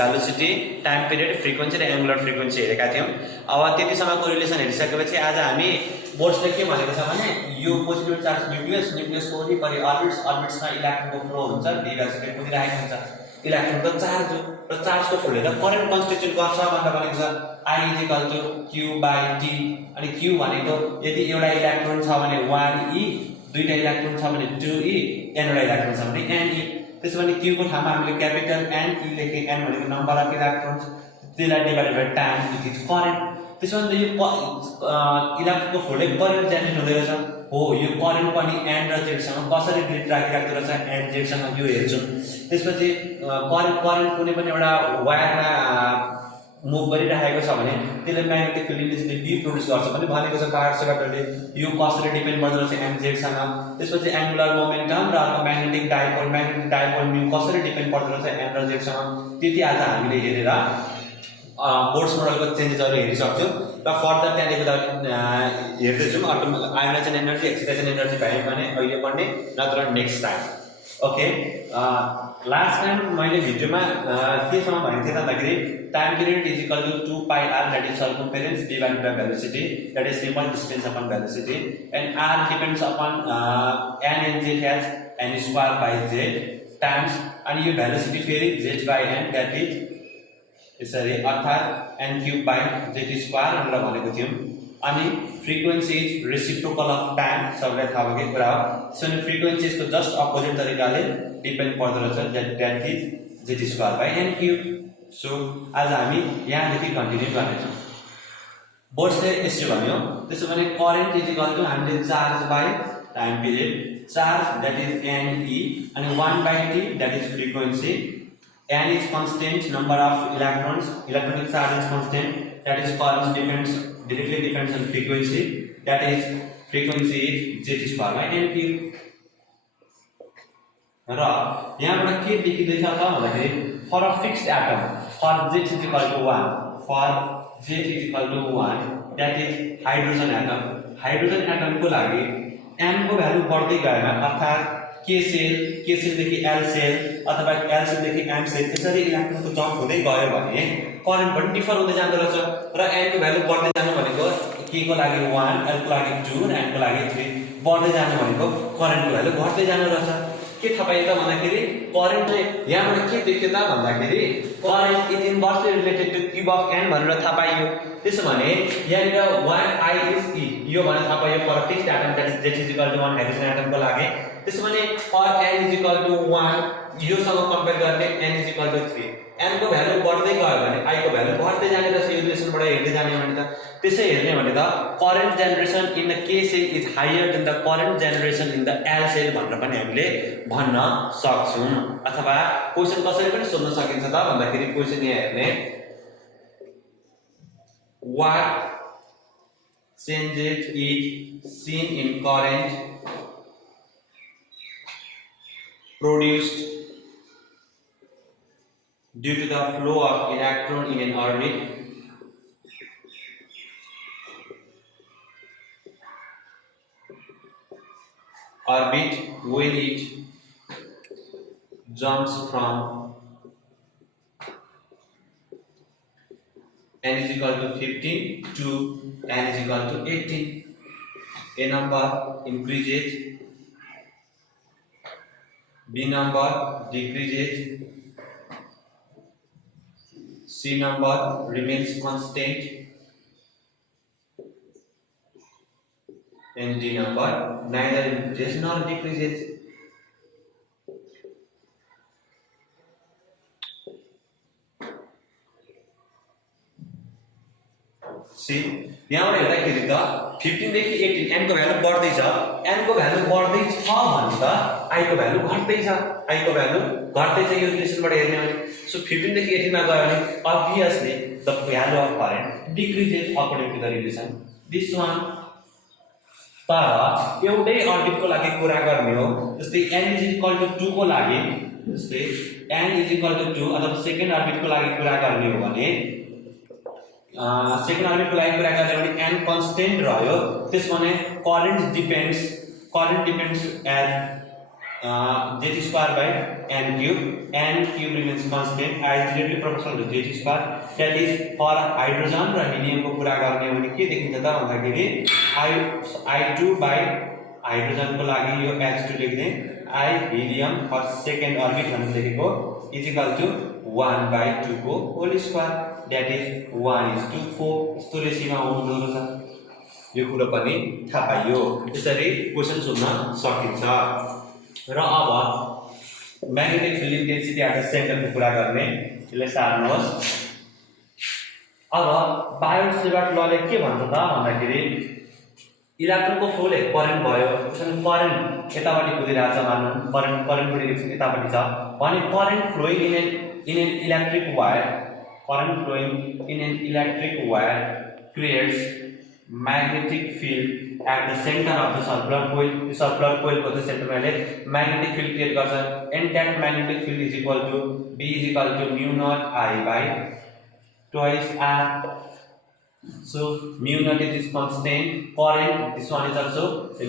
Velocity time period frequency र angular frequency हेरेका थियौं। अब त्यतिसम्मको रिलेसन हेरिसकेपछि आज हामी बोर्सले के भनेको छ भने यो पोजिटिभ चार्ज न्यूक्लियसको वरिपरि अर्बिट्समा इलेक्ट्रोनको फ्लो हुन्छ, डी भेलोसिटी कुदिरहेको हुन्छ। इलेक्ट्रोनको चार्ज हो र चार्जको फ्लोले त करेन्ट कन्स्टिट्युट गर्छ भनेर भनेको छ। I = Q/T अनि Q भनेको यदि एउटा इलेक्ट्रोन छ भने 1e, दुईटा इलेक्ट्रोन छ भने 2e, n वटा इलेक्ट्रोन छ भने ne। त्यसैले Q को ठाउँमा हामीले क्यापिटल N E लेखे, n भनेको नम्बर अफ इलेक्ट्रोन्स, त्यसलाई divided by time is current. त्यसैले यो इलेक्ट्रोनको फ्लोले करेन्ट जेनेरेट हुँदैछ हो। यो करेन्ट पनि n र z सँग कसरी रिलेट राखिराख्दो रहेछ, n z सँग यो हेर्छौं। त्यसपछि करेन्ट कुनै पनि एउटा वायरमा मुभ गरिरहेको छ भने त्यसले magnetic field intensity B produce गर्छ पनि भनेको छ कार्डले। यो कसरी डिपेन्ड गर्दो रहेछ m z सँग। त्यसपछि एंगुलर मोमेन्टम र म्याग्नेटिक डाइपोल म्यू कसरी डिपेन्ड गर्दो रहेछ n र z सँग। त्यति आज हामीले हेरेर बोर्स मोडलको चेन्जेसहरु हेरिसक्छौं र फर्दर त्यहाँदेखि हेर्दै जाउँ। आयोनाइजेसन एनर्जी, एक्साइटेसन एनर्जी भयो भने अहिले पढ्ने, नत्र next time. Okay, last time मैले भिडियोमा केसम्म भनेको थिएँ भन्दाखेरि time period is equal to 2πr, that is circumference divided by velocity, that is simple distance upon velocity, and r depends upon n and z has n square by z times, अनि यो velocity फेरि z by n, that is यसरी अर्थात n cube by z square भनेर भनेको थियौं। अनि frequency is reciprocal of time, सबैलाई थाहा भएको कुरा हो। सो फ्रिक्वेन्सीको जस्ट अपोजिट तरिकाले डिपेन्ड पर्दो रहेछ, that is z square by n cube. So आज हामी यहाँदेखि कन्टिन्यू गर्नेछौँ। बोर्सले यसो भन्यो, त्यसो भने करेन्ट इज इक्वल टु हामीले charge by time period, charge that is ne, अनि 1/t that is frequency, n is constant, number of electrons, electronic charge is constant, that is current directly depends on frequency, that is frequency is z square by n cube। र यहाँबाट के देखिदैछ त भन्दाखेरि for a fixed atom, for z is equal to 1, for z is equal to 1, that is hydrogen atom को लागि m को value बढ्दै गएन, अर्थात k सेल देखि l सेल अथवा l सेल देखि m सेल त्यसरी इलेक्ट्रोनको जम्प हुँदै गयो भने करेन्ट पनि डिफर हुँदै जाँदो रहेछ र n को भ्यालु बढ्दै जानु भनेको k को लागि 1, l को लागि 2 र n को लागि 3 बढ्दै जानु भनेको करेन्टको भ्यालु घट्दै जानु रहेछ। के थाहा पाइयो त भन्दाखेरि करेन्ट यहाँबाट के देखियो त भन्दाखेरि current is inversely related to cube of n भनेर थाहा पाइयो। त्यसो भने यहाँनिर 1I is E यो भनेर थाहा पाइयो for fixed atom, that is z is equal to 1 hydrogen एटमको लागि। त्यसो भने for n is equal to 1 यो सँग कम्पेयर गर्ने n is equal to 3, n को भ्यालु बढ्दै गयो भने I को भ्यालु घट्दै जाने रहेछ। यो रिलेसनबाट हेर्दै जाने भने त त्यसै हेर्ने भने त current generation in the k cell is higher than the current generation in the l cell भनेर पनि हामीले भन्न सक्छौं। अथवा क्वेशन कसरी पनि सोध्न सकिन्छ त भन्दाखेरि क्वेशन यहाँ हेर्ने, what changes is seen in current produced due to the flow of electron in an orbit when it jumps from n is equal to 15 to n is equal to 18. A number increases, B number decreases, C number remains constant, and D number neither increases nor decreases. See, यहाँ हेर्दाखेरि त 15 देखि 18 n को value बढ्दै छ, n को value बढ्दै छ भने त I को भ्यालु घट्दै छ, I को भ्यालु घट्दै छ। यो रिलेसनबाट हेर्ने भने सो 15 देखि 18 मा गयो भने obviously the value of current decreases according to the relation this one। तर एउटै अर्बिटको लागि कुरा गर्ने हो, जस्तै n is equal to 2 को लागि, जस्तै n is equal to 2 अथवा सेकेन्ड अर्बिटको लागि कुरा गर्ने हो भने सेकेन्ड अर्बिटको लागि कुरा गर्ने हो भने n कन्स्टेन्ट रह्यो। त्यसमाने current depends as Z square by n cube. N cube remains constant. I is directly proportional to Z square. That is for hydrogen र helium को कुरा गर्ने हो भने के देखिन्छ त भन्दाखेरि I2 by hydrogen को लागि यो H2 लेख्ने I helium for second orbit भनेर लेखेको is equal to 1 by 2 को whole square. That is 1:4. यस्तो रेशियोमा हुँदो रहेछ। यो कुरा पनि थाहा पाइयो। त्यसरी क्वेशन सोध्न सकिन्छ। र अब magnetic field intensity at the centre को कुरा गर्ने यसले सार्नुहोस्। अब बायोट-सेवर्ट लले के भन्छ त भन्दाखेरि इलेक्ट्रोनको फ्लोले करेन्ट भयो त्यसैले करेन्ट यतापटि कुदिरहेछ मानौं करेन्ट डिरेक्सन यतापटि छ भने current flowing in an electric wire creates magnetic field at the center of the circular coil. The circular coil को चाहिँ सेन्टरमा ले magnetic field क्रिएट गर्छ and that magnetic field is equal to B is equal to mu naught I by twice R. So mu naught is constant. Current this one is also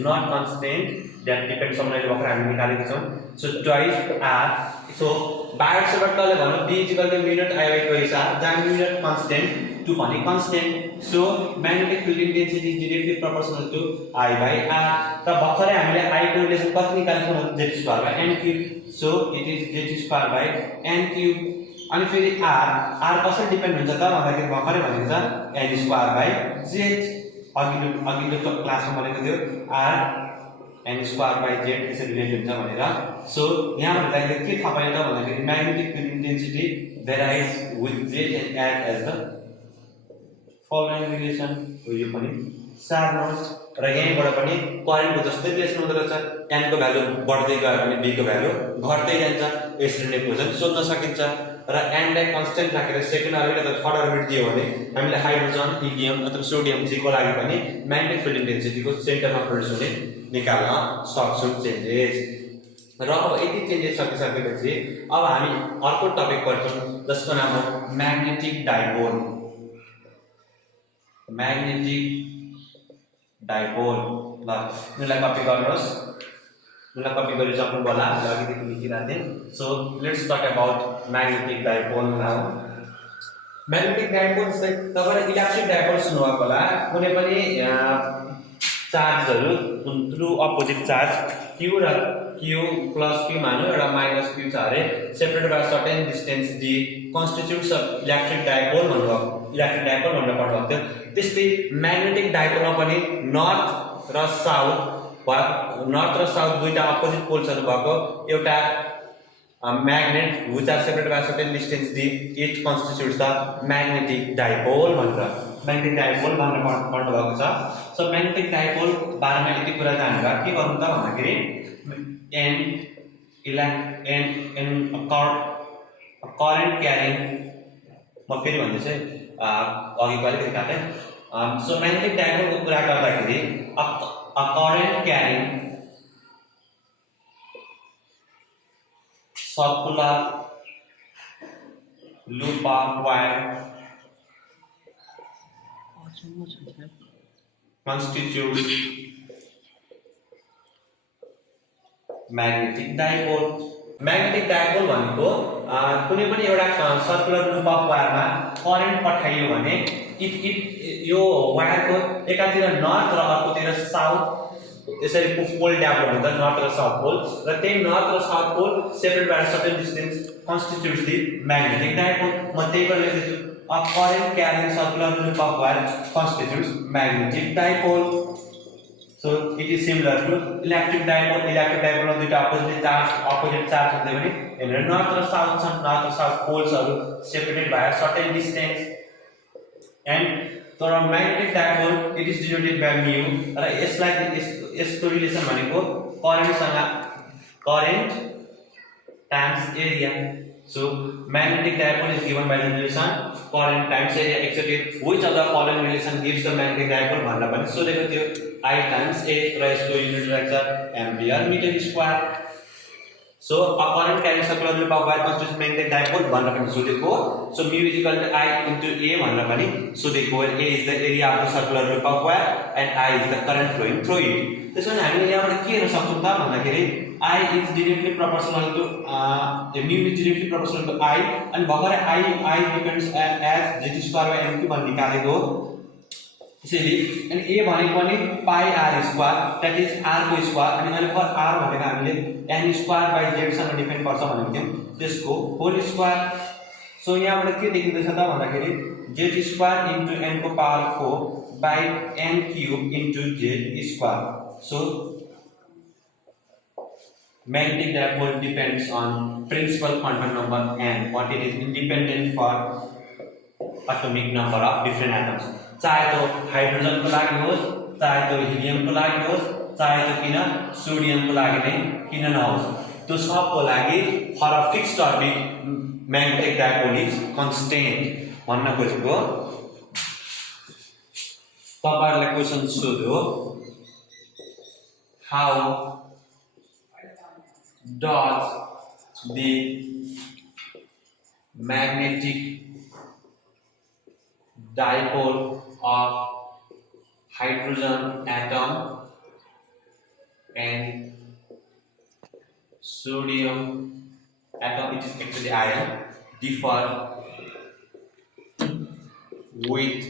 not constant. That depends on the वक्र हामी निकालेको छौं. So twice R. So Biot-Savart लले भन्नु B is equal to mu naught I by twice R. जहाँ mu naught constant 2 पनि constant. So magnetic field intensity is directly proportional to I by R. त भर्खरै हामीले I को relation कति निकालेको छौं Z square by n cube. So it is Z square by n cube. अनि फेरि R कसरी डिपेन्ड हुन्छ त भन्दाखेरि भर्खरै भनेको छ n square by Z. अघिल्लो क्लासमा भनेको थियो R n square by Z यसरी रिलेट हुन्छ भनेर. सो यहाँ भन्दाखेरि के थाहा पाइयो त भन्दाखेरि magnetic field intensity derives with Z and act as the following relation. हो यो पनि सार्नुहोस् र यहीँबाट पनि करेन्टको जस्तै रिलेसन हुँदो रहेछ n को भ्यालु बढ्दै गयो भने b को भ्यालु घट्दै जान्छ. यसरी नै क्वेशन सोध्न सकिन्छ र n लाई कन्स्टेन्ट राखेर सेकेन्ड अर्बिट अथवा थर्ड अर्बिट दियो भने हामीले हाइड्रोजन हिलियम अथवा सोडियम जी को लागि पनि म्याग्नेटिक फिल्ड इन्टेन्सिटी को सेन्टरमा प्रोड्युस हुने निकाल्न सक्छौं चेन्जेस. र अब यति चेन्जेस सकिसकेपछि अब हामी अर्को टपिक पढ्छौं जसको नाम हो म्याग्नेटिक डाइपोल. म्याग्नेटिक डाइपोल ल यसलाई कपी गर्नुहोस्. यसलाई कपी गरिसक्नु होला अघिदेखि लेखिराथे. So let's talk about magnetic dipole now. Magnetic dipole चाहिँ तपाईले इलेक्ट्रिक डाइपोल सुन्नुभएको होला. कुनै पनि चार्जहरु थ्रु अपोजिट चार्ज q र q प्लस q मान्यो र माइनस q छ are separated by certain distance d constitutes a electric dipole भनेर पढ्नुभएको थियो. त्यस्तै म्याग्नेटिक डाइपोलमा पनि नर्थ र साउथ दुईटा अपोजिट पोल्सहरु भएको एउटा magnet which are separated by a certain distance d it constitutes the magnetic dipole भनेर magnetic dipole भनेर पढ्नु भएको छ. सो magnetic dipole बारेमा यति कुरा जानेर के गर्नु त भन्दाखेरि current carrying म फेरि भन्दैछु अघि कहिले काटे. सो magnetic dipole को कुरा गर्दाखेरि a current carrying circular loop of wire constitutes magnetic dipole. Magnetic dipole भनेको कुनै पनि एउटा सर्कुलर लूप अफ वायरमा करेन्ट पठाइयो भने यो वायरको एकातिर नर्थ र अर्कोतिर साउथ यसरी पोल डेभलप हुन्छ. नर्थ र साउथ पोल र त्यही नर्थ र south pole separate by certain distance constitutes the magnetic dipole. म त्यही पनि लेख्छु a current carrying circular loop of wire constitutes magnetic dipole. So it is similar to electric dipole. Electric dipole में दुईटा opposite charge हुँदै पनि यिनीहरु north र south poles हरु separated by a certain distance. And for a magnetic dipole it is denoted by mu. र यसको relation भनेको current times area. So magnetic dipole is given by the relation current times area except which of the following relation gives the magnetic dipole भनेर पनि सोधेको थियो. I times A र यसको unit रहेछ ampere metre square. So a current carrying circular loop of wire constitutes magnetic dipole भनेर पनि सोधेको. So mu is equal to I into A भनेर पनि सोधेको. A is the area of the circular loop of wire and I is the current flowing through it. त्यसैले हामीले यहाँबाट के हेर्न सक्छौं त भन्दाखेरि I is directly proportional to mu is directly proportional to I, and भर्खरै I depends as z square by n cube भन्ने निकालेको हो त्यसैले अनि a भनेको पनि pi r square that is r को स्क्वायर अनि अहिले फर r भनेको हामीले n square by z सँग डिपेन्ड पर्छ भनेको थियौं त्यसको होल स्क्वायर सो यहाँबाट के देखिँदैछ त भन्दाखेरि z square into n को power 4 by n cube into z square. So magnetic dipole depends on principal quantum number n, but it is independent for atomic number of different atoms. चाहे तो hydrogen को लागि होस्, चाहे तो helium को लागि होस्, चाहे तो किन सोडियम को लागि नै किन नहोस्, त्यो सबको लागि for a fixed orbit magnetic dipole is constant भन्न खोजेको तपाईहरुलाई क्वेशन सोध्यो how does the magnetic dipole of hydrogen atom and sodium atom, it is actually ion, differ with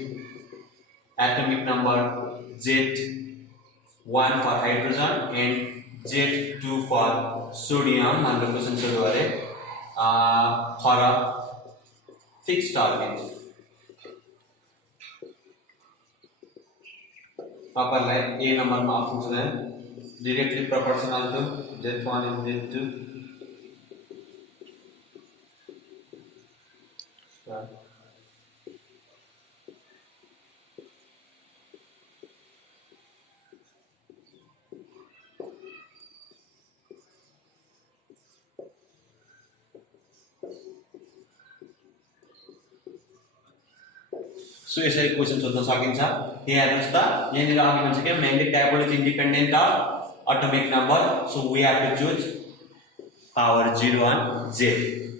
atomic number Z1 for hydrogen and Z2 for sodium. And the question is for a fixed orbit. Like A number of options directly proportional to Z1 and Z2. So यसरी question सोध्न सकिन्छ यहाँ हेर्नुस् त यहाँनिर अघि भन्छ के magnetic dipole is independent of atomic number, so we have to choose power 0 and z.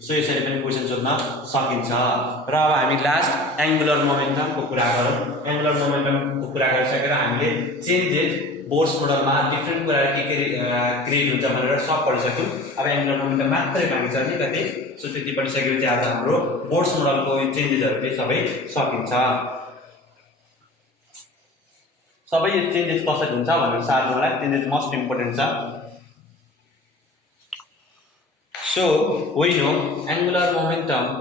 So यसरी पनि क्वेशन सोध्न सकिन्छ र अब हामी लास्ट एंगुलर मोमेन्टम को कुरा गरौँ एंगुलर मोमेन्टम को कुरा गरिसकेर हामीले चेन्जेस बोर्स मोडलमा डिफरेंट कुरा के क्रिएट हुन्छ भनेर सब पढिसक्यौं अब एंगुलर मोमेन्टम मात्रै बाँकी छ नि कति सो त्यति पढिसकेपछि आज हाम्रो बोर्स मोडलको चेन्जेसहरु चाहिँ सबै सकिन्छ सबै चेन्जेस कसरी हुन्छ भनेर सार्नलाई चेन्जेस मोस्ट इम्पोर्टेन्ट छ So we know angular momentum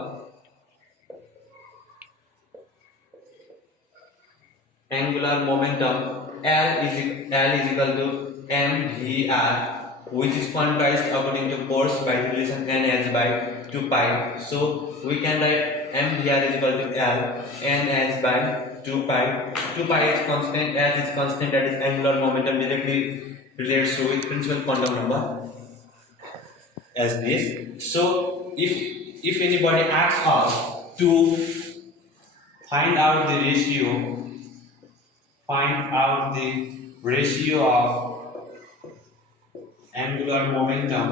L is equal to mvr, which is quantized according to Bohr's by relation nh by 2 pi. So we can write mvr is equal to L nh by 2 pi. 2 pi is constant, h is constant, that is angular momentum directly relates with principal quantum number as this. So if anybody asks us to find out the ratio of angular momentum,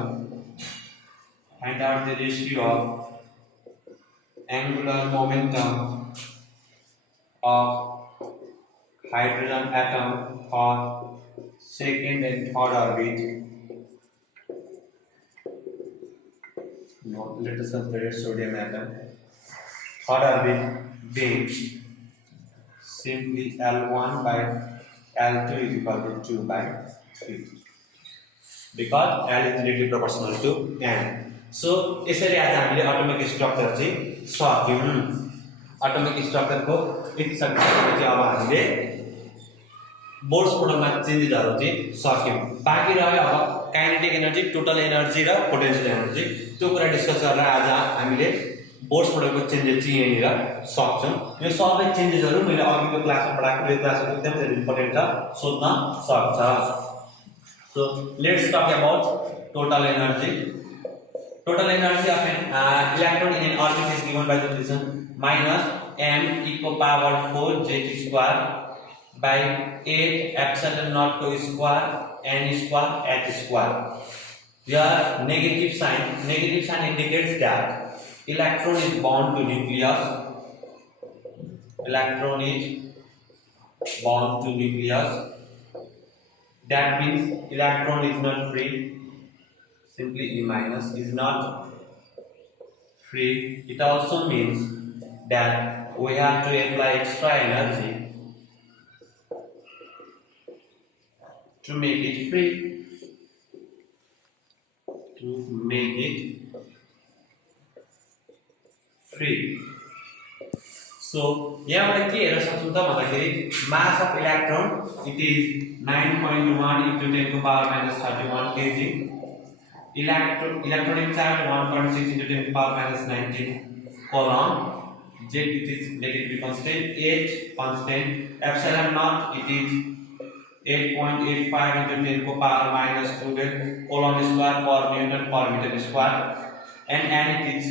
of hydrogen atom for second and third orbit. No, let us consider sodium atom. Third orbit being simply L1 by L2 is equal to 2 by 3 because L is directly proportional to N. So यसरी आज हामीले atomic structure चाहिँ सक्यौं atomic structure को यति सकिसकेपछि अब हामीले bourse मोडलमा चेन्जेसहरु चाहिँ सक्यौं बाँकी रह्यो अब काइनेटिक एनर्जी टोटल एनर्जी र पोटेन्शियल एनर्जी त्यो कुरा डिस्कस गरेर आज हामीले बोर्स मोडलको चेन्जेस चाहिँ यहाँनिर सक्छौं यो सबै चेन्जेसहरु मैले अघिको क्लासमा पढाएको यो क्लासको एकदमै इम्पोर्टेन्ट छ सोध्न सक्छ so let's talk about total energy of an electron in an orbit is given by the relation minus m e to power 4 z square by 8 epsilon naught co square n square h square. Here negative sign indicates that electron is bound to nucleus. That means electron is not free. simply E minus is not free. It also means that we have to apply extra energy to make it free. To make it free. So यहाँ पर के हेर्न सक्छौं त भन्दाखेरि mass of electron it is 9.1 into 10 to power minus 31 kg. Electronic charge 1.6 into 10 to power minus 19 coulomb. Z it is let it be constant. 8 constant. Epsilon naught it is 8.85 into 10 to power minus 12 coulomb square per Newton per meter square. And it is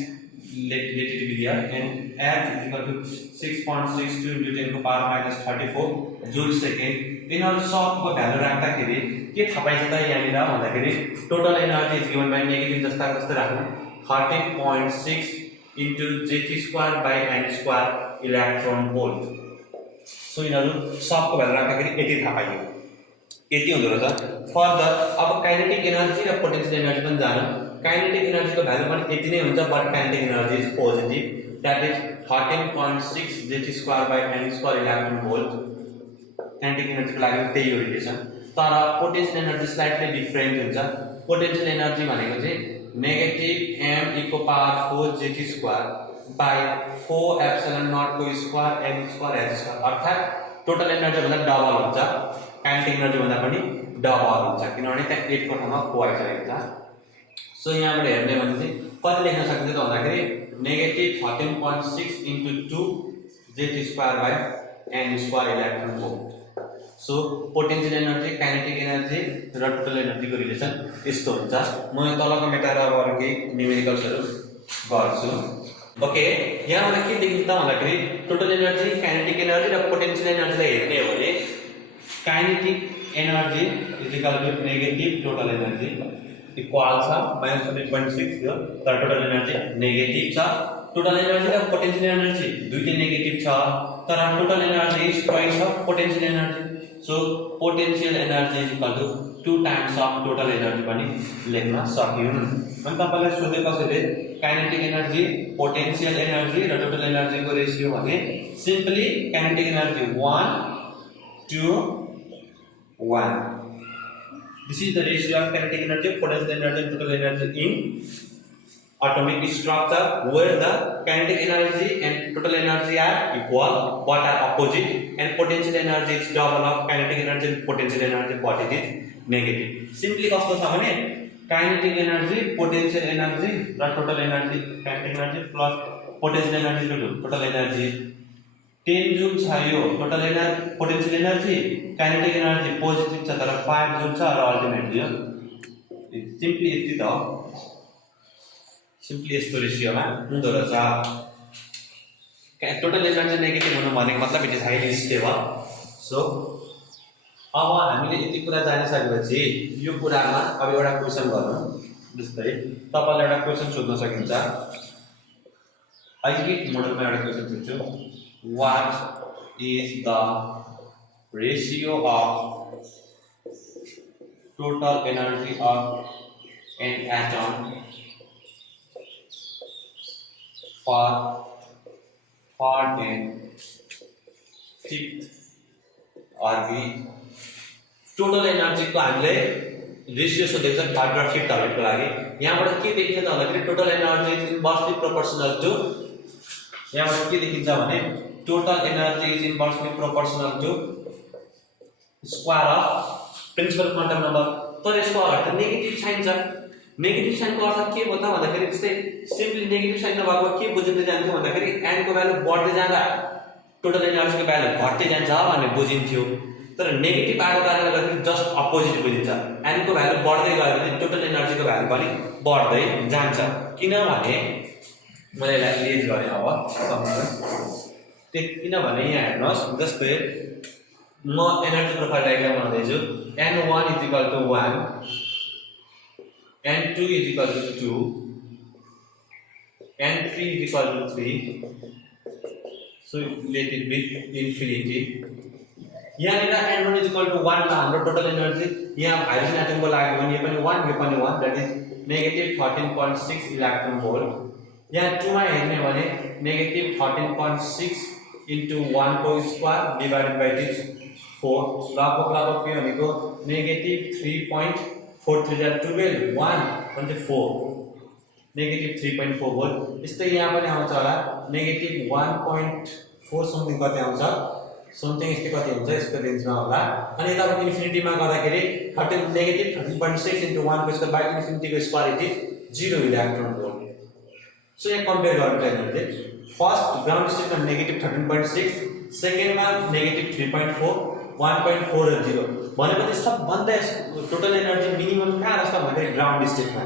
let it be there. And F is equal to 6.62 into 10 to power minus 34 joule second. यिनीहरु सबको value राख्दाखेरि के थाहा पाइन्छ त यहाँनिर भन्दाखेरि total energy is given by negative जस्ता जस्तै राख्नु 13.6 into J3 square by n square electron volt. So यिनीहरु सबको भ्यालु राख्दाखेरि यति थाहा पाइयो यति हुँदो रहेछ. फर्दर अब काइनेटिक एनर्जी र पोटेन्शियल एनर्जी पनि जानु. काइनेटिक एनर्जी को भ्यालु पनि यति नै हुन्छ but kinetic energy is positive that is 13.6 J3 square by n square electron volt. Kinetic energy को लागि त्यही हो रिलेसन. तर पोटेन्शियल एनर्जी स्लाइटली डिफरेंट हुन्छ. पोटेन्शियल एनर्जी भनेको चाहिँ नेगेटिभ m e को power 4 J3 square by 4 epsilon naught को square n square h square अर्थात टोटल एनर्जी भन्दा डबल हुन्छ. काइनेटिक एनर्जी भन्दा पनि डबल हुन्छ किनभने त्यहाँ 8 को ठाउँमा 4 आइसकेको छ. सो यहाँबाट हेर्ने भने चाहिँ कति लेख्न सकिन्छ त भन्दाखेरि negative 13.6 into 2 J3 square by n square electron volt. So potential energy kinetic energy र टोटल एनर्जी को रिलेसन यस्तो हुन्छ. म यो तलको मेटार अब अरु केही न्यूमेरिकल्सहरु गर्छु. ओके यहाँबाट के देखिन्छ त भन्दाखेरि टोटल एनर्जी काइनेटिक एनर्जी र पोटेन्शियल एनर्जीलाई हेर्ने हो भने kinetic energy is equal to negative total energy equal छ -13.6 थियो तर टोटल एनर्जी नेगेटिभ छ. टोटल एनर्जी र पोटेन्शियल एनर्जी दुईटै नेगेटिभ छ तर total energy is twice of potential energy. So potential energy is equal to 2 times of total energy पनि लेख्न सकियो. अनि तपाईलाई सोधे कसैले काइनेटिक एनर्जी पोटेन्शियल एनर्जी र टोटल एनर्जी को रेशियो भने simply kinetic energy 1 to 1. This is the ratio of kinetic energy, potential energy, and total energy in atomic structure, where the kinetic energy and total energy are equal but are opposite, and potential energy is double of kinetic energy and potential energy, but it is negative. Simply कस्तो छ भने kinetic energy, potential energy र total energy, kinetic energy plus potential energy to total energy 10 joule छ यो total energy potential energy. Kinetic energy positive छ तर 5 joule छ र अल्टिमेटली यो सिम्पली यति त हो. सिम्पली यस्तो रेशियोमा हुँदो रहेछ. टोटल एनर्जी नेगेटिभ हुनु भनेको मतलब it is highly stable. So अब हामीले यति कुरा जानिसकेपछि यो कुरामा अब एउटा क्वेशन गरौँ. जस्तै तपाईलाई एउटा क्वेशन सोध्न सकिन्छ. अहिले मोडलमा एउटा क्वेशन सोध्छु. What is the ratio of total energy of an atom for an fifth orbit? Total energy को हामीले रेशियो सोधेको छ थर्ड र फिफ्थ ऑर्बिट को लागि. यहाँबाट के देखिन्छ त भन्दाखेरि total energy is inversely proportional to यहाँबाट के देखिन्छ भने total energy is inversely proportional to square of principal quantum number. तर यसको अर्थ नेगेटिभ साइन छ. नेगेटिभ साइनको अर्थ के हो त भन्दाखेरि जस्तै सिम्पली नेगेटिभ साइन नभएको के बुझिँदै जान्थ्यो भन्दाखेरि n को भ्यालु बढ्दै जाँदा टोटल एनर्जी को भ्यालु घट्दै जान्छ भन्ने बुझिन्थ्यो. तर नेगेटिभ आएको कारणले गर्दा जस्ट अपोजिट बुझिन्छ. n को भ्यालु बढ्दै गयो भने टोटल एनर्जी को भ्यालु पनि बढ्दै जान्छ. किनभने मैले यसलाई लेज गरे अब सम्झनु किनभने यहाँ हेर्नुहोस् जस्तै म एनर्जी प्रोफाइल डायग्राम बनाउँदैछु. n1 is equal to 1, n2 is equal to 2, n3 is equal to 3. So let it be infinity. यहाँनिर n1 is equal to 1 मा हाम्रो टोटल एनर्जी यहाँ हाइड्रोजन एटमको लागि भने यो पनि 1 यो पनि 1 that is negative 13.6 electron volt. यहाँ 2 मा हेर्ने भने नेगेटिभ 13.6 into 1 को स्क्वायर डिवाइडेड बाइ दिस 4 लगभग के भनेको नेगेटिभ 3.43 12 1 अनि 4 नेगेटिभ 3.4 भोल्ट। यस्तै यहाँ पनि आउँछ होला नेगेटिभ 1.4 समथिङ कति आउँछ समथिङ यस्तै कति हुन्छ यसको रेन्जमा होला। अनि यता इन्फिनिटीमा गर्दाखेरि नेगेटिभ 13.6 into 1 को स्क्वायर बाइ इन्फिनिटी को square is 0 electron volt. So यहाँ कम्पेयर गर्नु पर्ने फर्स्ट ग्राउन्ड स्टेटमा नेगेटिभ 13.6 सेकेन्डमा नेगेटिभ 3.4 1.4 र 0 भनेपछि सबभन्दा टोटल एनर्जी मिनिमम कहाँ रहेछ भन्दाखेरि ग्राउन्ड स्टेटमा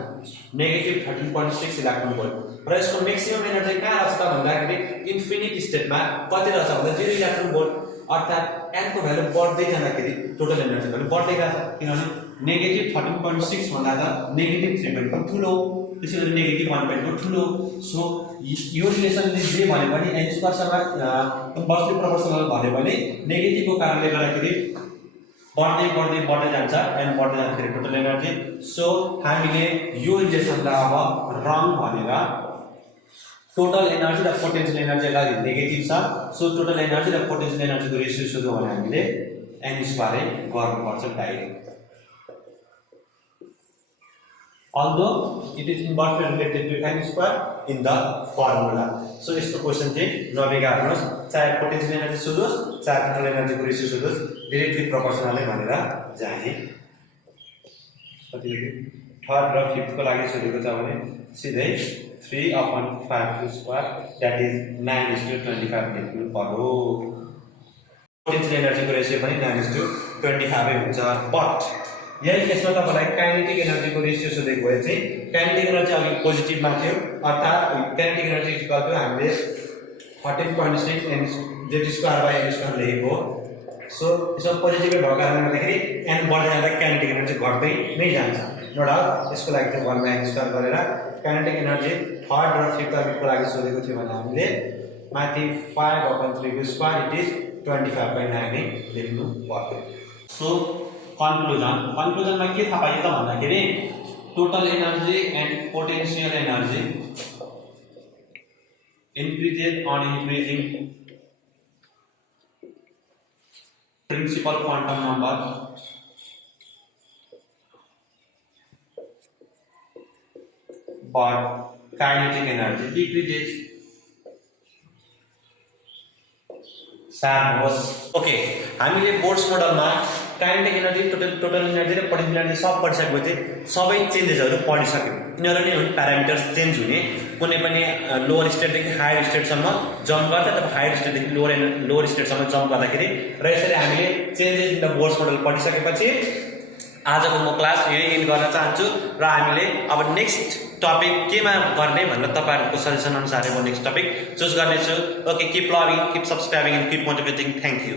नेगेटिभ 13.6 इलेक्ट्रोन भोल्ट र यसको म्याक्सिमम एनर्जी कहाँ रहेछ भन्दाखेरि इन्फिनिट स्टेटमा कति रहेछ भन्दा 0 इलेक्ट्रोन भोल्ट। अर्थात् n को भ्यालु बढ्दै जाँदाखेरि टोटल एनर्जी भ्यालु बढ्दै जान्छ किनभने नेगेटिभ 13.6 भन्दा त नेगेटिभ 3.4 ठुलो त्यसैगरी नेगेटिभ 1.4 ठुलो। सो यो रिलेसनले जे भने पनि n स्क्वायरसँग इन्भर्सली प्रोपोर्सनल भन्यो भने नेगेटिभको कारणले गर्दाखेरि बढ्दै जान्छ n बढ्दै जाँदाखेरि टोटल एनर्जी। सो हामीले यो रिलेसनलाई अब रङ भनेर टोटल एनर्जी र पोटेन्शियल एनर्जीलाई नेगेटिभ छ। सो टोटल एनर्जी र पोटेन्शियल एनर्जीको रेसियो सोध्यो भने हामीले n स्क्वायर गर्नुपर्छ direct. although it is inversely related to n square in the formula। So यस्तो क्वेशन चाहिँ नबिगार्नुहोस्, चाहे पोटेन्शियल एनर्जी सोधोस् चाहे टोटल एनर्जीको रेसियो सोधोस् डाइरेक्टली प्रोपोर्सनलै भनेर जाने। थर्ड र फिफ्थ को लागि सोधेको छ भने सिधै 3/5 स्क्वायर दैट इज 9:25 लेख्नु पर्यो। पोटेन्शियल एनर्जीको रेसियो पनि 9:25 हुन्छ। बट यही केसमा तपाईलाई काइनेटिक एनर्जीको रेसियो सोधेको भए चाहिँ काइनेटिक एनर्जी अघि पोजिटिभमा थियो अर्थात् काइनेटिक एनर्जी इक्वल टु हामीले 13.6 mz²/m² लेखेको। सो यसमा पोजिटिभ भएको कारणले गर्दाखेरि n बढ्दै जाँदा काइनेटिक एनर्जी घट्दै नै जान्छ। नो डाउट यसको लागि चाहिँ 1/m² गरेर काइनेटिक एनर्जी थर्ड र फिफ्थ अर्बिटको लागि सोधेको थियो भने हामीले माथि 5/3 को स्क्वायर इट इज 25/9 लेख्नु पर्यो। सो कन्क्लुजनमा के थाहा पाइयो त भन्दाखेरि total energy and potential energy increases on increasing principal quantum number but kinetic energy decreases। Okay हामीले बोर्ड्स मोडलमा काइनेटिक एनर्जी टोटल एनर्जी र पोटेन्शियल एनर्जी सब पढिसकेपछि सबै चेन्जेसहरु पढिसक्यौं। यिनीहरु नै हुन् प्यारामिटर्स चेन्ज हुने कुनै पनि लोअर स्टेटदेखि हायर स्टेटसम्म जम्प गर्दा अथवा हायर स्टेटदेखि लोअर स्टेटसम्म जम्प गर्दाखेरि र यसरी हामीले changes in the boards model पढिसकेपछि आजको म क्लास यही एन्ड गर्न चाहन्छु र हामीले अब नेक्स्ट टपिक केमा गर्ने भनेर तपाईहरुको सजेसन अनुसार म नेक्स्ट टपिक चुज गर्नेछु। Okay, keep loving, keep subscribing and keep motivating. Thank you.